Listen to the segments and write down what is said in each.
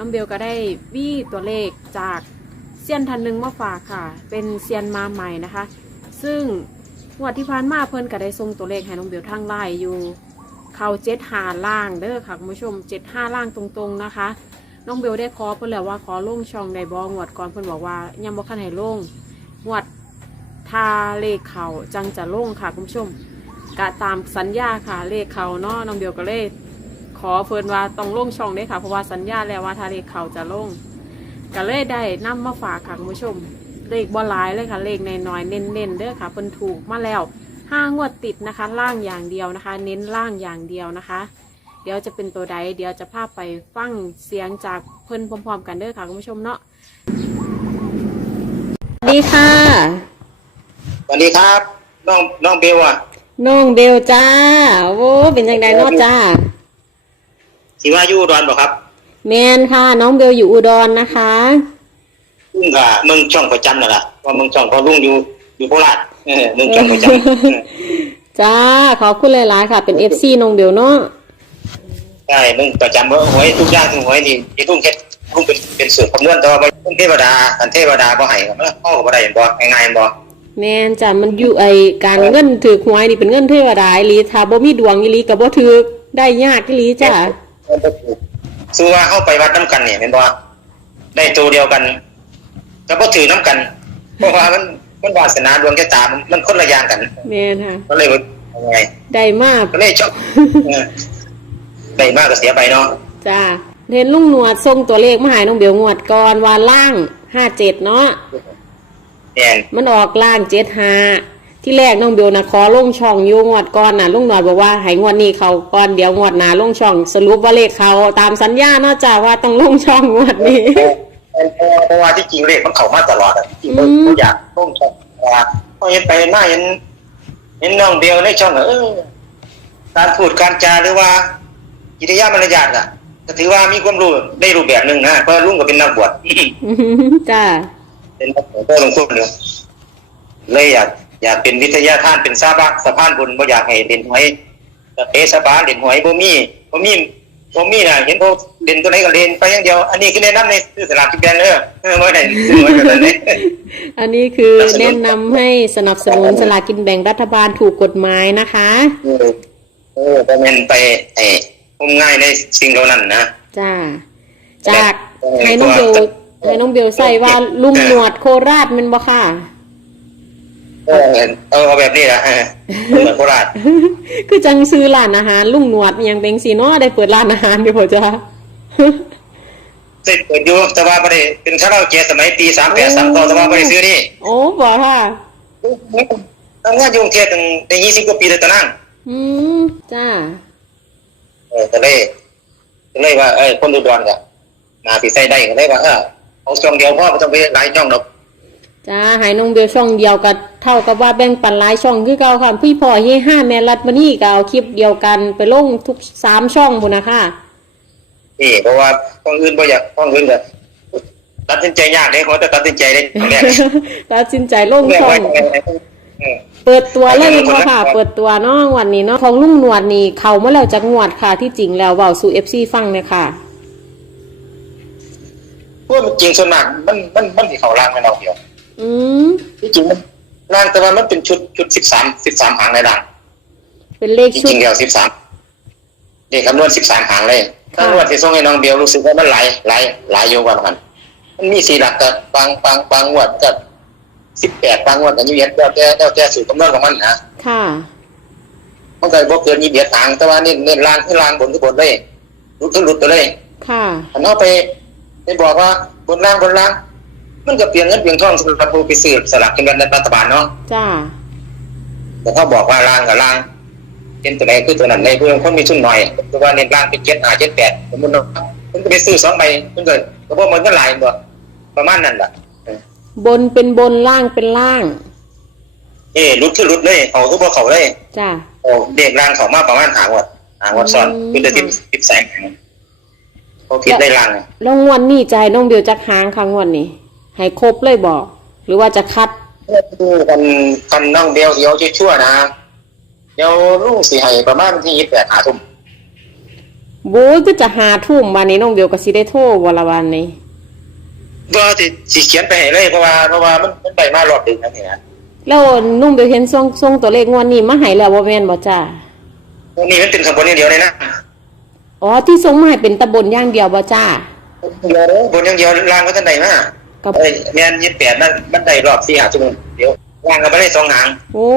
น้องเบลก็ได้วี่ตัวเลขจากเซียนทันหนึ่งมาฝากค่ะ เป็นเซียนมาใหม่นะคะ ซึ่งงวดที่ผ่านมาเพิ่นก็ได้ส่งตัวเลขให้น้องเบลทางไลน์อยู่ เขาเจ็ดหาล่างเด้อค่ะคุณผู้ชมเจ็ดห้าล่างตรงๆนะคะ น้องเบลได้ขอเพิ่นแล้วว่าขอลงช่องในบองวดก่อนเพิ่นบอกว่ายังบ่คันให้ลงงวดทาเลขเขาจังจะลงค่ะคุณผู้ชมกะตามสัญญาค่ะเลขเขาเนาะน้องเบลก็เลย ขอเพิ่นว่าต้องลงช่องได้ค่ะ เพราะว่าสัญญาแล้วว่าทาเลขเขาจะลงก็เลยได้นำมาฝากค่ะคุณผู้ชม เลขบ่หลายเลยค่ะเลขน้อยๆเน้นๆเด้อค่ะเพิ่นถูกมาแล้วห้างวดติดนะคะ ล่างอย่างเดียวนะคะ เน้นล่างอย่างเดียวนะคะ เดี๋ยวจะเป็นตัวใด เดี๋ยวจะพาไปฟังเสียงจากเพิ่นพร้อมๆ กันเด้อค่ะคุณผู้ชมเนาะดีค่ะสวัสดีครับ น้องน้องเบลอะน้องเบลจ้าโว้เป็นยังไงเนาะจ้า สิว่าอยู่อุดอนบ่ครับแมนค่ะ น้องเบลอยู่อุดรนะคะลุงกับเมืองช่องประจำนั่นแหละว่าเมืองช่องพอลุงอยู่อยู่โคราชเออเมืองช่องประจำเออจ้าขอบคุณหลายๆค่ะ เป็นเอฟซีน้องเบลเนาะใช่เมืองประจำว่าหวยทุกอย่างทุกหวยนี่ที่ลุงเฮ็ดลุงเป็นเป็นสูตรคำนวณแต่ว่าลุงเทวดาอันเทวดาบ่ให้ก็มันเข้าก็บ่ได้เห็นบ่ง่ายๆบ่แมนจ้ามันอยู่ไอการเงินถือหวยนี่เป็นเงินเทวดาอีหลีถ้าบ่มีดวงอีหลีก็บ่ถือได้ยากอีหลีจ้าสู้ว่าเข้าไปวัดน้ำกันเนี่ยเห็นบ่ได้ตัวเดียวกันก็บ่ถือน้ำกัน เพราะว่ามันมันวาสนาดวงชะตามันมันคนละอย่างกันแมนค่ะก็เลยว่ายังไงได้มากก็เลยชอบเออได้มากก็เสียไปเนาะจ้าเห็นลุงหนวดส่งตัวเลขมาใหายน้องเบลงวดก่อนว่าล่างห้าเจ็ดเนาะเนี่ยมันออกล่างเจ็ดห้า ที่แรกน้องเบลนะขอลงช่องอยู่งวดก่อนนะลุงหนวดบอกว่าให้งวดนี้เขาก่อนเดี๋ยวงวดหนาลงช่อง สรุปว่าเลขเขาตามสัญญาเนาะจ้าว่าต้องลงช่องงวดนี้ เพราะว่าที่จริงเลขมันเข้ามาตลอดอะจริงอืมเขาอยากต้องช่องว่าพอเห็นไปหน้าเห็นเห็นน้องเดียวในช่องอะเออการพูดการจาหรือว่ากิริยามารยาทอะก็ถือว่ามีความรู้ได้รูปแบบหนึ่งนะเพราะลุงก็เป็นนักบวชอื้อหือจ้า เป็นนักบวชก็ลงทุนเลยเลยอยาก อยากเป็นวิทยาทานเป็นซาบะสะพานบุญบ่อยากให้เล่นหวยเตะสะบาเล่นหวยบ่มีบ่มีบ่มีน่ะเห็นพวกเล่นตัวไหนก็เล่นไปอย่างเดียว อันนี้คือแนะนำในซื้อสลากกินแบ่งเด้อเออบ่ได้ซื้อหวยแบบนั้นเด้อันนี้คือแนะนำให้สนับสนุนสลากกินแบ่งรัฐบาลถูกกฎหมายนะคะเออเออบ่แม่นไปไอ้งมง่ายในสิ่งเหล่านั้นนะจ้าจากเออให้น้องเบลตัวให้น้องเบลใส่ว่าลุงหนวดโคราชแมันบ่ค่ะ เออเออเอาแบบนี้ล่ะเออเหมือนโคราชคือจังซื้อร้านอาหารลุงหนวดอิหยังเป็นสีเนาะได้เปิดร้านอาหารอยู่บ่จ้าเสร็จเปิดอยู่แต่ว่าบ่ได้เป็นคาราโอเกะสมัยปี38 39แต่ว่าบ่ได้ซื้อนี่โอ้บ่ค่ะทำงานอยู่กรุงเทพตั้งได้20กว่าปีแล้วตอนนั้นอืมจ้าเออก็เลยก็เลยว่าเออคนอุดรก็น่าสิใส่ได้ก็เลยว่าเออเอาช่องเดียวพอบ่ต้องไปหลายช่องดอก จ้าให้น้องเบลช่องเดียวกับเท่ากับว่าแบ่งปันหลายช่องคือเก่าค่ะพี่พ่อเฮห้าแม่รัดมานี่ก็เอาคลิปเดียวกันไปลงทุกสามช่องพุ่นนะคะนี่เพราะว่าคนอื่นบ่อยากคนอื่นก็ตัดสินใจยากเด้เขาจะตัดสินใจได้ครั้งแรกตัดสินใจลงแรกช่อไว้งเออเปิดตัวเลยเอาเนาะคนละค่ะคนเปิดตัวเนาะวันนี้เนาะของลุงหนวดนี่เขาเมื่อแล้วจากงวดค่ะ ที่จริงแล้วเว้าสู่ FC ฟังเลยค่ะเพราะว่ามันจริงส่วนมากมันมันมันสิเข้าล่างแม่นเอาเดียว อืมที่จริงมันล่างแต่ว่ามันเป็นชุดชุด13 13หางในล่างเป็นเลขจชุดริงๆแล้ว13เด็กคำนวณ13หางเลยค่ะ คำนวณที่ส่งให้น้องเบียวรู้สึกว่ามันหลายหลายหลายอยู่กว่ามันมันมีสี่หลักกับบางบางบางงวดกับ18บางงวดก็อยู่เย็ดแล้วแต่แล้วแต่สูตรคำนวณของมันนะ ค่ะ มันก็บ่เกินยี่เดียดทางแต่ว่านี่เน้นล่างคือล่างบนคือบนเลยหลุดคือหลุดไปเลยค่ะ อันเอาไปไปบอกว่าบนล่างบนล่าง มันก็เปลี่ยนเงินเปลี่ยนทองสำหรับผู้ไปซื้อสลากกินแบ่งรัฐบาลเนาะจ้าแต่เขาบอกว่าล่างกับล่างเป็นตัวไหนคือตัวนั้นในเพื่อนคนมีทุนหน่อยแต่ว่าเน้นล่างเป็นเจ็ดห้าเจ็ดแปดสมมติเนาะมันก็ไปซื้อสองใบมันก็ก็บ่มันก็หลายบ่ประมาณนั้นล่ะบนเป็นบนล่างเป็นล่าง เอ้หลุดคือหลุดเลยเขาคือบ่เขาเลยจ้าโอ้เด็กล่างเขามาประมาณหางวดหางวดซ้อนอืมคือจะทิปทิปแสงเขาผิดได้ล่างแล้วงวดนี้ใจายน้องเบลจักหางค่ะงวดนี้ ให้ครบเลยบอก หรือว่าจะคัดกันกันน้องเบลเดียวชั่วๆนะ เดี๋ยวลูกสิให้ประมาณที่ยี่สิบแปดหาทุ่มบู๊ก็จะหาทุ่มวันนี้น้องเบลก็สิได้โทรวันละวันนี้ก็สิสิเขียนไปให้เลยเพราะว่าเพราะว่ามันมันไปมารอบดึกนั่นนี่นะแล้วนุ่งเบลเห็นทรงทรงตัวเลขงวดนี้มาให้แล้วบ่แม่นบ่จ้าพวกนี้มันเป็นขบวนอย่างเดียวเลยนะอ๋อที่ทรงมาให้เป็นตะบนอย่างเดียวบ่จ้าเดียวบนอย่างเดียวล่างก็ท่านใดมา กับเอ้ยแม่นยี่แปดนั่นมันได้รอบสี่หาชั่วโมงเดี๋ยวล่างก็ไม่ได้สองหางโอ้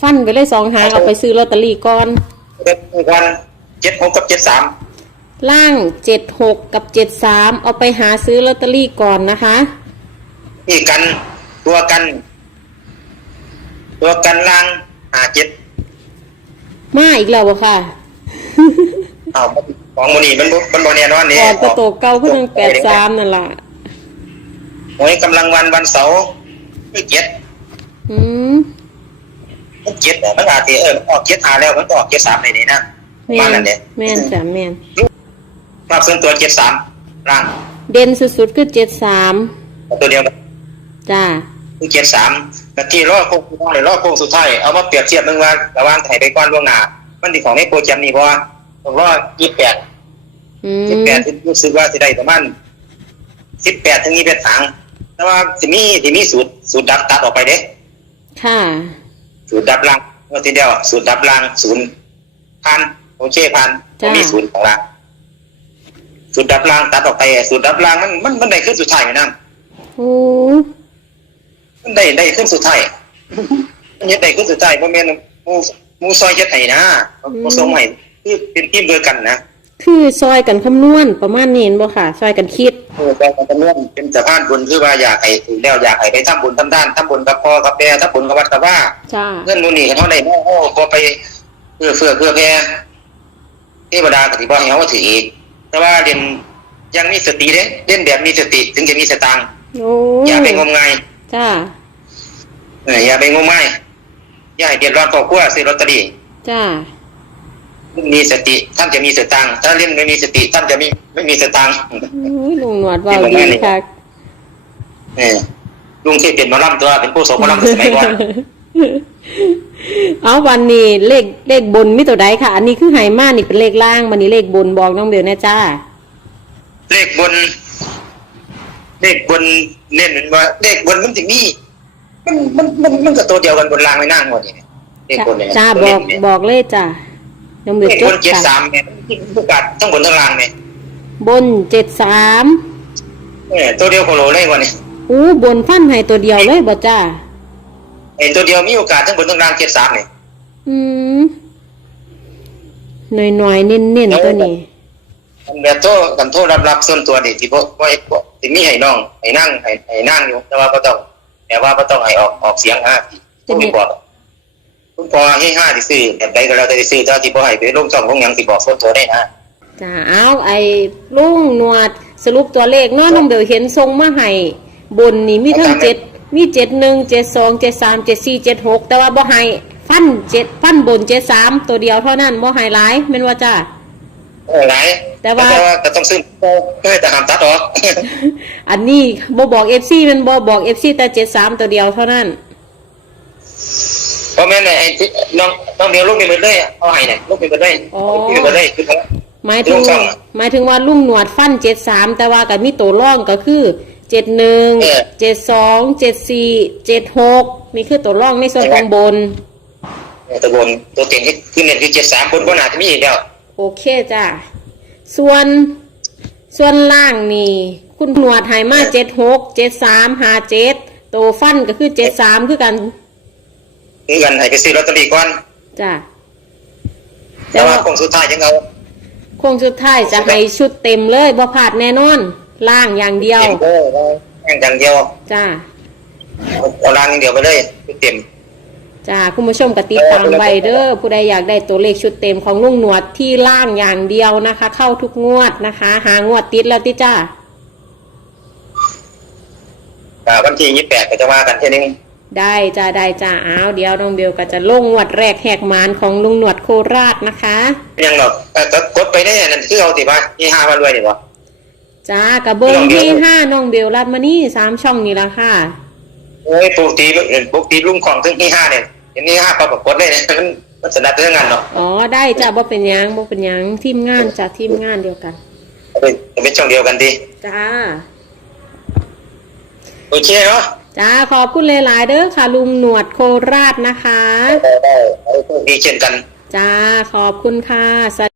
ฟันไปเลยสองหางเอาไปซื้อลอตเตอรี่ก่อนเป็นวันเจ็ดหกกับเจ็ดสามล่างเจ็ดหกกับเจ็ดสามเอาไปหาซื้อลอตเตอรี่ก่อนนะคะ นี่กันตัวกัน ตัวกันล่างหาเจ็ดมาอีกแล้วบ่ค่ะอ้าวของมันนี่มันบ่มันบอแน่นอนนี่ก่อนตัวโตเก่าขึ้นหนึ่งแปดสามนั่นล่ะ หวยกำลังวันวันเสาร์ไม่เจ็ดอืมมันเจ็ดอะมันอาจจะเออออกเจ็ดหาแล้วมันก็ออกเจ็ดสามในนี้นะแม่บ้านนนั่นเนี่ยแม่นจ้ะแม่นภาพส่วนตัวเจ็ดสามล่างเด่นสุดๆคือเจ็ดสามตัวเดียวกันจ้าคือเจ็ดสามนาทีรอบโค้งสุดท้ายรอบโค้งสุดท้ายเอามาเปรียบเทียบมึงว่าระหว่างไทยไปก้อนล่วงหน้ามันดีของในโปรแกรมนี่เพราะว่าผมว่ายี่แปดอืสิบมแปดรู้สึกว่าจะได้ประมาณสิบแปดถึงยี่สิบสาม แต่ว่าสิมีสิมีสูตรสูตรดับตัดออกไปเด้ค่ะ สูตรดับล่างเมื่อทีเดียวสูตรดับล่างศูนย์พันโอเคพันจ้ะ มีศูนย์ของล่างสูตรดับล่างตัดออกไปสูตรดับล่างมันมันมันได้ขึ้นสุดท้ายไหมนั่งโอ้มันได้ได้ขึ้นสุดท้ายมันยังได้ขึ้นสุดท้ายเพราะแม่นหมูหมูซอยเจ็ดไห้นะหมูทรงใหม่คือเป็นทีมเดียวกันนะ คือซอยกันคำนวณประมาณนี้เห็นบ่ค่ะ ซอยกันคิดเออแต่กันเรื่องเป็นสะพานบุญคือว่าอยากให้ถึงแล้วอยากให้ไปทำบุญทำด้านทำบุญกับพ่อกับแม่ทำบุญกับวัดกับว่าจ้าเงินมูลนี่เท่าไหร่โอ้โหพอไปเพื่อเพื่อเพื่อแพ่เทวดากับที่บ่ให้เขาถืออีกแต่ว่าเด่นยังมีสติเด้เล่นแบบมีสติถึงจะมีสตางค์โอ้อย่าไปงมงายจ้าเอออย่าไปงมงายอย่าให้เดือดร้อนครอบครัวซื้อลอตเตอรี่จ้า มีสติท่านจะมีสตางค์ถ้าเล่นไม่มีสติท่านจะมีไม่มีสตางค์โอ้ยลุงหนวดเว่าดีค่ะเออลุงที่เป็นหมอลำตัวเป็นผู้โสมหมอลำสมัยก่อนเอาวันนี้เลขเลขบนมิตัวใดค่ะ อันนี้คือไหมานี่เป็นเลขล่างวันนี้เลขบนบอกน้องเบลนะจ้า เลขบน เลขบนเน้นว่าเลขบนมันจะมีมันมันมันมันก็ตัวเดียวกันบนรางไม่นั่งหมดนี่เลขบนเนี่ยจ้าตัวบอกเน้นเนี่ยบอกเลยจ้า น้องเบลเลขจบดนเจ็ดค่ะสามเนี่ยผู้กัดทั้งบนทั้งล่างเนี่ยบนเจ็ดสามเออตัวเดียวโคโลเลยวันนี้อู้บนฟันให้ตัวเดียวเลยบ่จ้าไอ้ตัวเดียวมีโอกาสทั้งบนทั้งล่างเจ็ดสามเนี่ยอืมหน่อยหน่อยๆเน้นเน้นๆตัวนี้มันแบบโทษกันโทษรับรับส่วนตัวนี่ที่พวกว่าที่มีให้น้องให้นั่งให้ให้นั่งอยู่แต่ว่าก็ต้องแต่ว่าก็ต้องให้ออกออกเสียงห้าทีคุณพ่อ คุณพ่อให้ห้าที่ซื้อแบบใดก็แล้วแต่ที่ซื้อเจ้าที่พ่อให้ไปลงช่องลงหยังสิบอกส่วนตัวได้นะจ้าเอาไอ้ลุงหนวดสรุปตัวเลขเนาะน้องเบลเห็นทรงมาให้บนนี่มีทั้งเจ็ดมีเจ็ดหนึ่งเจ็ดสองเจ็ดสามเจ็ดสี่เจ็ดหกแต่ว่าบ่ให้ฟันเจ็ดฟันบนเจ็ดสามตัวเดียวเท่านั้นบ่ให้หลายแม่นว่าจ้าเออไหนแต่ว่าก็ต้องซื้อเพื่อแต่ห้ามตัดออกอันนี้บ่บอกเอฟซีมันบ่บอกเอฟซีแต่เจ็ดสามตัวเดียวเท่านั้น เพราะแม่นไอ้ที่น้องน้องเดียวลูกมีมือเลยเอาให้เนี่ยลูกมีมือเลยมีมือเลยคือหมายถึงลุงช่องอะหมายถึงว่าลุงหนวดฟันเจ็ดสามแต่ว่ากับมีตัวร่องก็คือเจ็ดหนึ่งเออ เจ็ดสองเจ็ดสี่เจ็ดหกนี่คือตัวร่องในส่วนของบนตัวบนตัวเก่งที่คือเนี่ยคือเจ็ดสามบนบนอาจจะมีอีกแล้วโอเคจ้ะส่วนส่วนล่างนี่ คุณหนวดไหมาเจ็ดหกเจ็ดสามหาเจ็ดตัวฟันก็คือเจ็ดสามคือกัน คือกันให้ไปซื้อลอตเตอรี่ก่อนจ้ะแต่ว่าคงสุดท้ายยังเอาโค้งสุดท้ายจะให้ชุดเต็มเลยบ่พลาดแน่นอน ล่างอย่างเดียว เต็มเออแข่งอย่างเดียวจ้าเอาล่างอย่างเดียวไปเลยเต็ม จ้าคุณผู้ชมกติดตามไว้เด้อผู้ใดอยากได้ตัวเลขชุดเต็มของลุงหนวดที่ล่างอย่างเดียวนะคะ เข้าทุกงวดนะคะ หางวดติดแล้วติจ้า อ่าวันที่ยี่แปดก็จะว่ากันเท่านึง ได้จ้าได้จ้าอ้าวเดี๋ยวน้องเบลก็จะลงงวดแรกแหกมานของลุงหนวดโคราชนะคะยังหรอกแต่ก็กดไปได้นั่นคือเอาติว่าที่ห้ามารวยนี่วะจ้ากระเบิงที่ห้าน้องเบลรัดมานี่สามช่องนี่ละค่ะโอ้ยปกติปกติลุงของถึงที่ห้าเนี่ยอย่างนี้ห้าปรากฏเลยเนี่ยมันมันสนับเรื่องงานเนาะอ๋อได้จ้ะบ่เป็นหยังบ่เป็นหยังทีมงานจ้ะทีมงานเดียวกันเป็นเป็นช่องเดียวกันดีจ้าโอเคเนาะ จ้าขอบคุณหลายๆเด้อค่ะ ลุงหนวดโคราชนะคะ ได้ได้ได้ดีเช่นกัน จ้าขอบคุณค่ะ